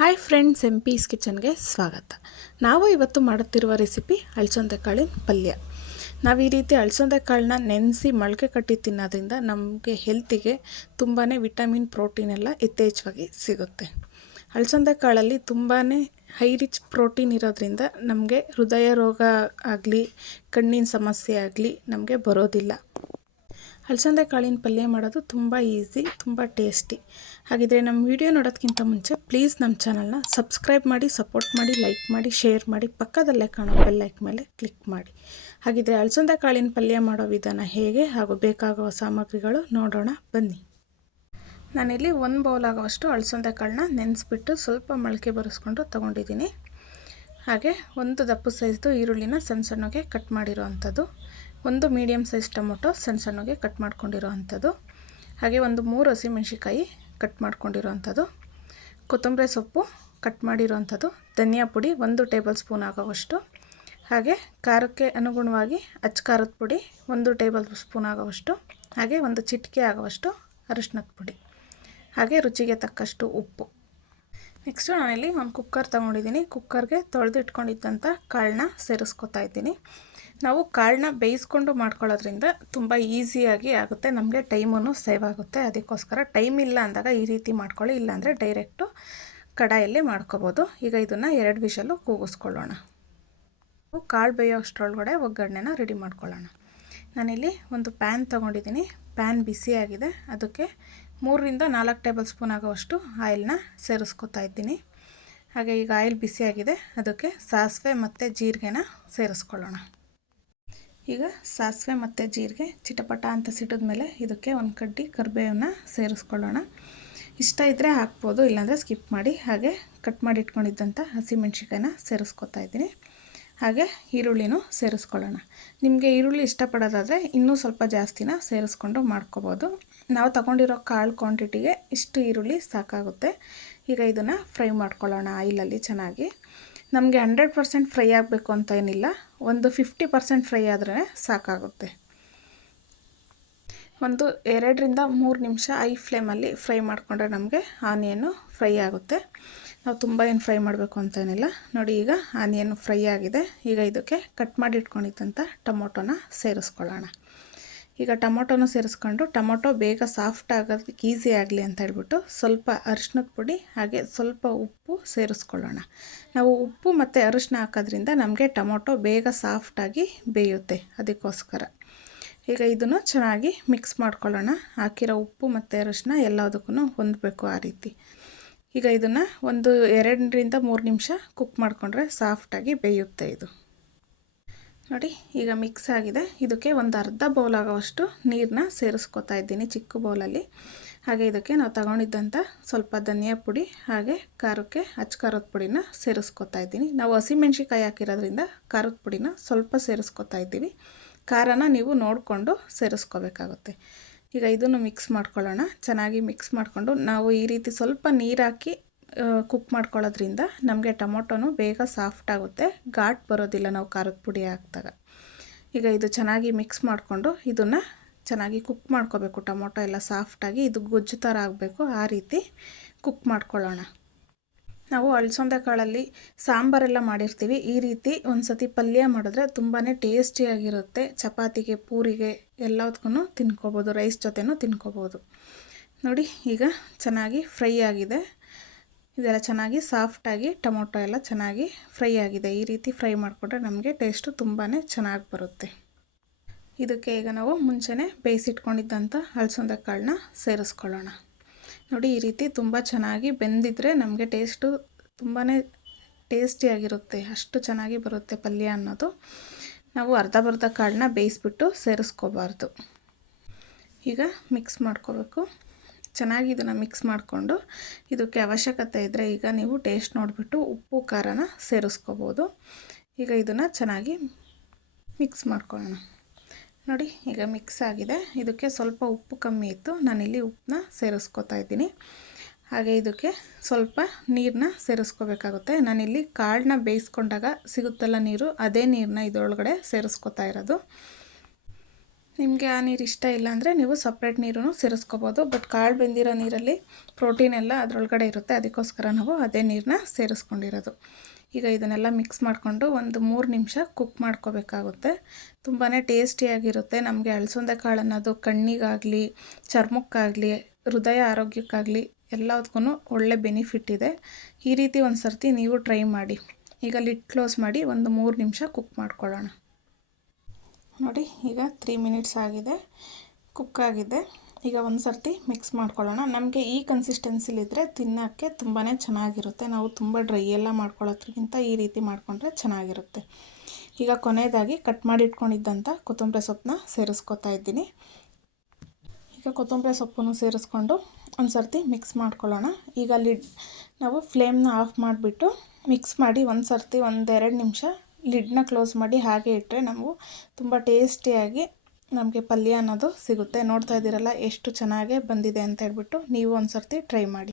Hi friends M peace ಕಿಚನ್ಗೆ ಸ್ವಾಗತ. ನಾವು ಇವತ್ತು ಮಾಡುತ್ತಿರುವ ರೆಸಿಪಿ ಅಳಸಂದೆ ಕಾಳಿನ ಪಲ್ಯ. ನಾವು ಈ ರೀತಿ ಅಳಸಂದೆ ಕಾಳನ್ನ ನೆನೆಸಿ ಮೊಳಕೆ ಕಟ್ಟಿ ತಿನ್ನೋದ್ರಿಂದ ನಮಗೆ ಹೆಲ್ತಿಗೆ ತುಂಬಾ ವಿಟಮಿನ್ ಪ್ರೋಟೀನ್ ಎಲ್ಲ ಯಥೇಚ್ಛವಾಗಿ ಸಿಗುತ್ತೆ. ಅಳಸಂದೆ ಕಾಳಲ್ಲಿ ತುಂಬಾ ಹೈ ರಿಚ್ ಪ್ರೋಟೀನ್ ಇರೋದ್ರಿಂದ ನಮಗೆ ಹೃದಯ ರೋಗ ಆಗಲಿ, ಕಣ್ಣಿನ ಸಮಸ್ಯೆ ಆಗಲಿ ನಮಗೆ ಬರೋದಿಲ್ಲ. ಅಲಸಂದೆ ಕಾಳಿನ ಪಲ್ಯ ಮಾಡೋದು ತುಂಬ ಈಸಿ, ತುಂಬ ಟೇಸ್ಟಿ. ಹಾಗಿದ್ರೆ ನಮ್ಮ ವಿಡಿಯೋ ನೋಡೋದಕ್ಕಿಂತ ಮುಂಚೆ ಪ್ಲೀಸ್ ನಮ್ಮ ಚಾನಲ್ನ ಸಬ್ಸ್ಕ್ರೈಬ್ ಮಾಡಿ, ಸಪೋರ್ಟ್ ಮಾಡಿ, ಲೈಕ್ ಮಾಡಿ, ಶೇರ್ ಮಾಡಿ, ಪಕ್ಕದಲ್ಲೇ ಕಾಣೋ ಬೆಲ್ ಲೈಕ್ ಮೇಲೆ ಕ್ಲಿಕ್ ಮಾಡಿ. ಹಾಗಿದ್ರೆ ಅಲಸಂದೆ ಕಾಳಿನ ಪಲ್ಯ ಮಾಡೋ ವಿಧಾನ ಹೇಗೆ ಹಾಗೂ ಬೇಕಾಗುವ ಸಾಮಗ್ರಿಗಳು ನೋಡೋಣ, ಬನ್ನಿ. ನಾನಿಲ್ಲಿ ಒಂದು ಬೌಲ್ ಆಗೋವಷ್ಟು ಅಳಸಂದೆ ಕಾಳನ್ನ ನೆನೆಸ್ಬಿಟ್ಟು ಸ್ವಲ್ಪ ಮೊಳಕೆ ಬರೆಸ್ಕೊಂಡು ತೊಗೊಂಡಿದ್ದೀನಿ. ಹಾಗೆ ಒಂದು ದಪ್ಪು ಸೈಜ್ದು ಈರುಳ್ಳಿನ ಸಣ್ಣ ಸಣ್ಣಗೆ ಕಟ್ ಮಾಡಿರೋ ಅಂಥದ್ದು ಒಂದು ಮೀಡಿಯಮ್ ಸೈಜ್ ಟೊಮೊಟೊ ಸಣ್ಣ ಸಣ್ಣಗೆ ಕಟ್ ಮಾಡ್ಕೊಂಡಿರೋ ಅಂಥದ್ದು ಹಾಗೆ ಒಂದು ಮೂರು ಹಸಿಮೆಣ್ಸಿಕಾಯಿ ಕಟ್ ಮಾಡ್ಕೊಂಡಿರೋ ಅಂಥದ್ದು ಕೊತ್ತಂಬರಿ ಸೊಪ್ಪು ಕಟ್ ಮಾಡಿರೋ ಅಂಥದ್ದು ಧನಿಯಾ ಪುಡಿ ಒಂದು ಟೇಬಲ್ ಸ್ಪೂನ್ ಆಗೋವಷ್ಟು. ಹಾಗೆ ಖಾರಕ್ಕೆ ಅನುಗುಣವಾಗಿ ಅಚ್ಚ ಖಾರದ ಪುಡಿ ಒಂದು ಟೇಬಲ್ ಸ್ಪೂನ್ ಆಗೋವಷ್ಟು. ಹಾಗೆ ಒಂದು ಚಿಟಿಕೆ ಆಗೋವಷ್ಟು ಅರಿಶಿನದ ಪುಡಿ. ಹಾಗೆ ರುಚಿಗೆ ತಕ್ಕಷ್ಟು ಉಪ್ಪು. ನೆಕ್ಸ್ಟು ನಾನಿಲ್ಲಿ ಒಂದು ಕುಕ್ಕರ್ ತೊಗೊಂಡಿದ್ದೀನಿ. ಕುಕ್ಕರ್ಗೆ ತೊಳೆದಿಟ್ಕೊಂಡಿದ್ದಂಥ ಕಾಳನ್ನ ಸೇರಿಸ್ಕೊತಾ ಇದ್ದೀನಿ. ನಾವು ಕಾಳನ್ನ ಬೇಯಿಸ್ಕೊಂಡು ಮಾಡ್ಕೊಳ್ಳೋದ್ರಿಂದ ತುಂಬ ಈಸಿಯಾಗಿ ಆಗುತ್ತೆ, ನಮಗೆ ಟೈಮೂ ಸೇವ್ ಆಗುತ್ತೆ. ಅದಕ್ಕೋಸ್ಕರ ಟೈಮ್ ಇಲ್ಲ ಅಂದಾಗ ಈ ರೀತಿ ಮಾಡ್ಕೊಳ್ಳಿ, ಇಲ್ಲಾಂದರೆ ಡೈರೆಕ್ಟು ಕಡಾಯಲ್ಲಿ ಮಾಡ್ಕೋಬೋದು. ಈಗ ಇದನ್ನು ಎರಡು ವಿಷಲು ಕೂಗಿಸ್ಕೊಳ್ಳೋಣ. ಕಾಳು ಬೇಯೋ ಅಷ್ಟರೊಳಗಡೆ ಒಗ್ಗರಣೆನ ರೆಡಿ ಮಾಡ್ಕೊಳ್ಳೋಣ. ನಾನಿಲ್ಲಿ ಒಂದು ಪ್ಯಾನ್ ತೊಗೊಂಡಿದ್ದೀನಿ. ಪ್ಯಾನ್ ಬಿಸಿಯಾಗಿದೆ ಅದಕ್ಕೆ ಮೂರರಿಂದ ನಾಲ್ಕು ಟೇಬಲ್ ಸ್ಪೂನ್ ಆಗೋವಷ್ಟು ಆಯಿಲ್ನ ಸೇರಿಸ್ಕೊತಾ ಇದ್ದೀನಿ. ಹಾಗೆ ಈಗ ಆಯಿಲ್ ಬಿಸಿಯಾಗಿದೆ ಅದಕ್ಕೆ ಸಾಸಿವೆ ಮತ್ತು ಜೀರಿಗೆನ ಸೇರಿಸ್ಕೊಳ್ಳೋಣ. ಈಗ ಸಾಸಿವೆ ಮತ್ತು ಜೀರಿಗೆ ಚಿಟಪಟ ಅಂತ ಸಿಟ್ಟಿದ ಮೇಲೆ ಇದಕ್ಕೆ ಒಂದು ಕಡ್ಡಿ ಕರಿಬೇವನ್ನ ಸೇರಿಸ್ಕೊಳ್ಳೋಣ. ಇಷ್ಟ ಇದ್ದರೆ ಹಾಕ್ಬೋದು, ಇಲ್ಲಾಂದರೆ ಸ್ಕಿಪ್ ಮಾಡಿ. ಹಾಗೆ ಕಟ್ ಮಾಡಿ ಇಟ್ಕೊಂಡಿದ್ದಂಥ ಹಸಿಮೆಣ್ಸಿಕಾಯಿನ ಸೇರಿಸ್ಕೊತಾ ಇದ್ದೀನಿ. ಹಾಗೆ ಈರುಳ್ಳಿನೂ ಸೇರಿಸ್ಕೊಳ್ಳೋಣ. ನಿಮಗೆ ಈರುಳ್ಳಿ ಇಷ್ಟಪಡೋದಾದರೆ ಇನ್ನೂ ಸ್ವಲ್ಪ ಜಾಸ್ತಿನ ಸೇರಿಸ್ಕೊಂಡು ಮಾಡ್ಕೋಬೋದು. ನಾವು ತಗೊಂಡಿರೋ ಕಾಳು ಕ್ವಾಂಟಿಟಿಗೆ ಇಷ್ಟು ಈರುಳ್ಳಿ ಸಾಕಾಗುತ್ತೆ. ಈಗ ಇದನ್ನು ಫ್ರೈ ಮಾಡ್ಕೊಳ್ಳೋಣ, ಆಯಿಲಲ್ಲಿ ಚೆನ್ನಾಗಿ. ನಮಗೆ ಹಂಡ್ರೆಡ್ ಪರ್ಸೆಂಟ್ ಫ್ರೈ ಆಗಬೇಕು ಅಂತ ಏನಿಲ್ಲ, ಒಂದು ಫಿಫ್ಟಿ ಪರ್ಸೆಂಟ್ ಫ್ರೈ ಆದರೆ ಸಾಕಾಗುತ್ತೆ. ಒಂದು ಎರಡರಿಂದ ಮೂರು ನಿಮಿಷ ಐ ಫ್ಲೇಮಲ್ಲಿ ಫ್ರೈ ಮಾಡಿಕೊಂಡ್ರೆ ನಮಗೆ ಆನಿಯನ್ನು ಫ್ರೈ ಆಗುತ್ತೆ. ನಾವು ತುಂಬ ಏನು ಫ್ರೈ ಮಾಡಬೇಕು ಅಂತ ಏನಿಲ್ಲ. ನೋಡಿ ಈಗ ಆನಿಯನ್ನು ಫ್ರೈ ಆಗಿದೆ. ಈಗ ಇದಕ್ಕೆ ಕಟ್ ಮಾಡಿ ಇಟ್ಕೊಂಡಿದ್ದಂಥ ಟೊಮೊಟೊನ ಸೇರಿಸ್ಕೊಳ್ಳೋಣ. ಈಗ ಟೊಮೊಟೊನ ಸೇರಿಸ್ಕೊಂಡು ಟೊಮೊಟೊ ಬೇಗ ಸಾಫ್ಟ್ ಆಗೋದಕ್ಕೆ ಈಸಿ ಆಗಲಿ ಅಂತ ಹೇಳ್ಬಿಟ್ಟು ಸ್ವಲ್ಪ ಅರಿಶಿನದ ಪುಡಿ ಹಾಗೆ ಸ್ವಲ್ಪ ಉಪ್ಪು ಸೇರಿಸ್ಕೊಳ್ಳೋಣ. ನಾವು ಉಪ್ಪು ಮತ್ತು ಅರಿಶಿನ ಹಾಕೋದ್ರಿಂದ ನಮಗೆ ಟೊಮೊಟೊ ಬೇಗ ಸಾಫ್ಟಾಗಿ ಬೇಯುತ್ತೆ ಅದಕ್ಕೋಸ್ಕರ. ಈಗ ಇದನ್ನು ಚೆನ್ನಾಗಿ ಮಿಕ್ಸ್ ಮಾಡ್ಕೊಳ್ಳೋಣ. ಹಾಕಿರೋ ಉಪ್ಪು ಮತ್ತು ಅರಿಶಿನ ಎಲ್ಲದಕ್ಕೂ ಹೊಂದಬೇಕು ಆ ರೀತಿ. ಈಗ ಇದನ್ನು ಒಂದು ಎರಡರಿಂದ ಮೂರು ನಿಮಿಷ ಕುಕ್ ಮಾಡಿಕೊಂಡ್ರೆ ಸಾಫ್ಟಾಗಿ ಬೇಯುತ್ತೆ ಇದು. ನೋಡಿ, ಈಗ ಮಿಕ್ಸ್ ಆಗಿದೆ. ಇದಕ್ಕೆ ಒಂದು ಅರ್ಧ ಬೌಲ್ ಆಗೋವಷ್ಟು ನೀರನ್ನ ಸೇರಿಸ್ಕೊತಾ ಇದ್ದೀನಿ ಚಿಕ್ಕ ಬೌಲಲ್ಲಿ ಹಾಗೆ ಇದಕ್ಕೆ ನಾವು ತಗೊಂಡಿದ್ದಂಥ ಸ್ವಲ್ಪ ಧನಿಯಾ ಪುಡಿ, ಹಾಗೆ ಖಾರಕ್ಕೆ ಹಚ್ಚ ಖಾರದ ಪುಡಿನ ಸೇರಿಸ್ಕೊತಾ ಇದ್ದೀನಿ. ನಾವು ಹಸಿಮೆಣ್ಸಿಕಾಯಿ ಹಾಕಿರೋದ್ರಿಂದ ಖಾರದ ಪುಡಿನ ಸ್ವಲ್ಪ ಸೇರಿಸ್ಕೊತಾ ಇದ್ದೀವಿ. ಖಾರನ ನೀವು ನೋಡಿಕೊಂಡು ಸೇರಿಸ್ಕೋಬೇಕಾಗುತ್ತೆ. ಈಗ ಇದನ್ನು ಮಿಕ್ಸ್ ಮಾಡ್ಕೊಳ್ಳೋಣ. ಚೆನ್ನಾಗಿ ಮಿಕ್ಸ್ ಮಾಡಿಕೊಂಡು ನಾವು ಈ ರೀತಿ ಸ್ವಲ್ಪ ನೀರಾಕಿ ಕುಕ್ ಮಾಡ್ಕೊಳ್ಳೋದ್ರಿಂದ ನಮಗೆ ಟೊಮೊಟೊನು ಬೇಗ ಸಾಫ್ಟ್ ಆಗುತ್ತೆ. ಘಾಟ್ ಬರೋದಿಲ್ಲ ನಾವು ಖಾರದ ಪುಡಿ ಹಾಕಿದಾಗ. ಈಗ ಇದು ಚೆನ್ನಾಗಿ ಮಿಕ್ಸ್ ಮಾಡಿಕೊಂಡು ಇದನ್ನು ಚೆನ್ನಾಗಿ ಕುಕ್ ಮಾಡ್ಕೋಬೇಕು. ಟೊಮೊಟೊ ಎಲ್ಲ ಸಾಫ್ಟಾಗಿ ಇದು ಗೊಜ್ಜು ಥರ ಆಗಬೇಕು. ಆ ರೀತಿ ಕುಕ್ ಮಾಡ್ಕೊಳ್ಳೋಣ. ನಾವು ಅಳ್ಸೊಂದೆ ಕಾಳಲ್ಲಿ ಸಾಂಬಾರೆಲ್ಲ ಮಾಡಿರ್ತೀವಿ. ಈ ರೀತಿ ಒಂದು ಸತಿ ಪಲ್ಯ ಮಾಡಿದ್ರೆ ತುಂಬಾ ಟೇಸ್ಟಿಯಾಗಿರುತ್ತೆ ಚಪಾತಿಗೆ, ಪೂರಿಗೆ ಎಲ್ಲದಕ್ಕೂ ತಿನ್ಕೋಬೋದು. ರೈಸ್ ಜೊತೆನೂ ತಿನ್ಕೋಬೋದು. ನೋಡಿ, ಈಗ ಚೆನ್ನಾಗಿ ಫ್ರೈ ಆಗಿದೆ. ಇದೆಲ್ಲ ಚೆನ್ನಾಗಿ ಸಾಫ್ಟಾಗಿ ಟೊಮೊಟೊ ಎಲ್ಲ ಚೆನ್ನಾಗಿ ಫ್ರೈ ಆಗಿದೆ. ಈ ರೀತಿ ಫ್ರೈ ಮಾಡಿಕೊಂಡ್ರೆ ನಮಗೆ ಟೇಸ್ಟು ತುಂಬಾ ಚೆನ್ನಾಗಿ ಬರುತ್ತೆ. ಇದಕ್ಕೆ ಈಗ ನಾವು ಮುಂಚೆನೇ ಬೇಯಿಸಿಟ್ಕೊಂಡಿದ್ದಂಥ ಅಲಸಂದೆ ಕಾಳನ್ನ ಸೇರಿಸ್ಕೊಳ್ಳೋಣ. ನೋಡಿ, ಈ ರೀತಿ ತುಂಬ ಚೆನ್ನಾಗಿ ಬೆಂದಿದ್ರೆ ನಮಗೆ ಟೇಸ್ಟು ತುಂಬಾ ಟೇಸ್ಟಿಯಾಗಿರುತ್ತೆ ಅಷ್ಟು ಚೆನ್ನಾಗಿ ಬರುತ್ತೆ ಪಲ್ಯ ಅನ್ನೋದು. ನಾವು ಅರ್ಧ ಬರ್ಧ ಕಾಳನ್ನ ಬೇಯಿಸ್ಬಿಟ್ಟು ಸೇರಿಸ್ಕೋಬಾರ್ದು. ಈಗ ಮಿಕ್ಸ್ ಮಾಡ್ಕೋಬೇಕು. ಚೆನ್ನಾಗಿ ಇದನ್ನು ಮಿಕ್ಸ್ ಮಾಡಿಕೊಂಡು ಇದಕ್ಕೆ ಅವಶ್ಯಕತೆ ಇದ್ದರೆ ಈಗ ನೀವು ಟೇಸ್ಟ್ ನೋಡಿಬಿಟ್ಟು ಉಪ್ಪು, ಖಾರನ ಸೇರಿಸ್ಕೋಬೋದು. ಈಗ ಇದನ್ನು ಚೆನ್ನಾಗಿ ಮಿಕ್ಸ್ ಮಾಡ್ಕೊಳ್ಳೋಣ. ನೋಡಿ, ಈಗ ಮಿಕ್ಸ್ ಆಗಿದೆ. ಇದಕ್ಕೆ ಸ್ವಲ್ಪ ಉಪ್ಪು ಕಮ್ಮಿ ಇತ್ತು. ನಾನಿಲ್ಲಿ ಉಪ್ಪನ್ನ ಸೇರಿಸ್ಕೋತಾ ಇದ್ದೀನಿ. ಹಾಗೆ ಇದಕ್ಕೆ ಸ್ವಲ್ಪ ನೀರನ್ನ ಸೇರಿಸ್ಕೋಬೇಕಾಗುತ್ತೆ. ನಾನಿಲ್ಲಿ ಕಾಳನ್ನ ಬೇಯಿಸ್ಕೊಂಡಾಗ ಸಿಗುತ್ತಲ್ಲ ನೀರು, ಅದೇ ನೀರನ್ನ ಇದರೊಳಗಡೆ ಸೇರಿಸ್ಕೋತಾ ಇರೋದು. ನಿಮಗೆ ಆ ನೀರು ಇಷ್ಟ ಇಲ್ಲ ಅಂದರೆ ನೀವು ಸಪ್ರೇಟ್ ನೀರನ್ನು ಸೇರಿಸ್ಕೋಬೋದು. ಬಟ್ ಕಾಳು ಬೆಂದಿರೋ ನೀರಲ್ಲಿ ಪ್ರೋಟೀನ್ ಎಲ್ಲ ಅದರೊಳಗಡೆ ಇರುತ್ತೆ. ಅದಕ್ಕೋಸ್ಕರ ನಾವು ಅದೇ ನೀರನ್ನ ಸೇರಿಸ್ಕೊಂಡಿರೋದು. ಈಗ ಇದನ್ನೆಲ್ಲ ಮಿಕ್ಸ್ ಮಾಡಿಕೊಂಡು ಒಂದು ಮೂರು ನಿಮಿಷ ಕುಕ್ ಮಾಡ್ಕೋಬೇಕಾಗುತ್ತೆ. ತುಂಬಾ ಟೇಸ್ಟಿಯಾಗಿರುತ್ತೆ ನಮಗೆ ಅಳಸಂದೆ ಕಾಳು ಅನ್ನೋದು ಕಣ್ಣಿಗಾಗಲಿ, ಚರ್ಮಕ್ಕಾಗಲಿ, ಹೃದಯ ಆರೋಗ್ಯಕ್ಕಾಗಲಿ ಎಲ್ಲದಕ್ಕೂ ಒಳ್ಳೆ ಬೆನಿಫಿಟ್ ಇದೆ. ಈ ರೀತಿ ಒಂದು ಸರ್ತಿ ನೀವು ಟ್ರೈ ಮಾಡಿ. ಈಗ ಲಿಡ್ ಕ್ಲೋಸ್ ಮಾಡಿ ಒಂದು ಮೂರು ನಿಮಿಷ ಕುಕ್ ಮಾಡ್ಕೊಳ್ಳೋಣ. ನೋಡಿ, ಈಗ ತ್ರೀ ಮಿನಿಟ್ಸ್ ಆಗಿದೆ ಕುಕ್ ಆಗಿದೆ. ಈಗ ಒಂದು ಸರ್ತಿ ಮಿಕ್ಸ್ ಮಾಡ್ಕೊಳ್ಳೋಣ. ನಮಗೆ ಈ ಕನ್ಸಿಸ್ಟೆನ್ಸಿಲಿದ್ದರೆ ತಿನ್ನೋಕ್ಕೆ ತುಂಬಾ ಚೆನ್ನಾಗಿರುತ್ತೆ. ನಾವು ತುಂಬ ಡ್ರೈ ಎಲ್ಲ ಮಾಡ್ಕೊಳ್ಳೋದ್ರಿಗಿಂತ ಈ ರೀತಿ ಮಾಡಿಕೊಂಡ್ರೆ ಚೆನ್ನಾಗಿರುತ್ತೆ. ಈಗ ಕೊನೆಯದಾಗಿ ಕಟ್ ಮಾಡಿ ಇಟ್ಕೊಂಡಿದ್ದಂಥ ಕೊತ್ತಂಬರಿ ಸೊಪ್ಪನ್ನ ಸೇರಿಸ್ಕೊತಾ ಇದ್ದೀನಿ. ಈಗ ಕೊತ್ತಂಬರಿ ಸೊಪ್ಪನ್ನು ಸೇರಿಸ್ಕೊಂಡು ಒಂದು ಸರ್ತಿ ಮಿಕ್ಸ್ ಮಾಡ್ಕೊಳ್ಳೋಣ. ಈಗ ಲಿಡ್ ನಾವು ಫ್ಲೇಮ್ನ ಆಫ್ ಮಾಡಿಬಿಟ್ಟು ಮಿಕ್ಸ್ ಮಾಡಿ ಒಂದು ಸರ್ತಿ ಒಂದೆರಡು ನಿಮಿಷ ಲಿಡ್ನ ಕ್ಲೋಸ್ ಮಾಡಿ ಹಾಗೆ ಇಟ್ಟರೆ ನಾವು ತುಂಬ ಟೇಸ್ಟಿಯಾಗಿ ನಮಗೆ ಪಲ್ಯ ಅನ್ನೋದು ಸಿಗುತ್ತೆ. ನೋಡ್ತಾ ಇದ್ದೀರಲ್ಲ, ಎಷ್ಟು ಚೆನ್ನಾಗೆ ಬಂದಿದೆ ಅಂತ ಹೇಳ್ಬಿಟ್ಟು ನೀವು ಒಂದು ಸರ್ತಿ ಟ್ರೈ ಮಾಡಿ.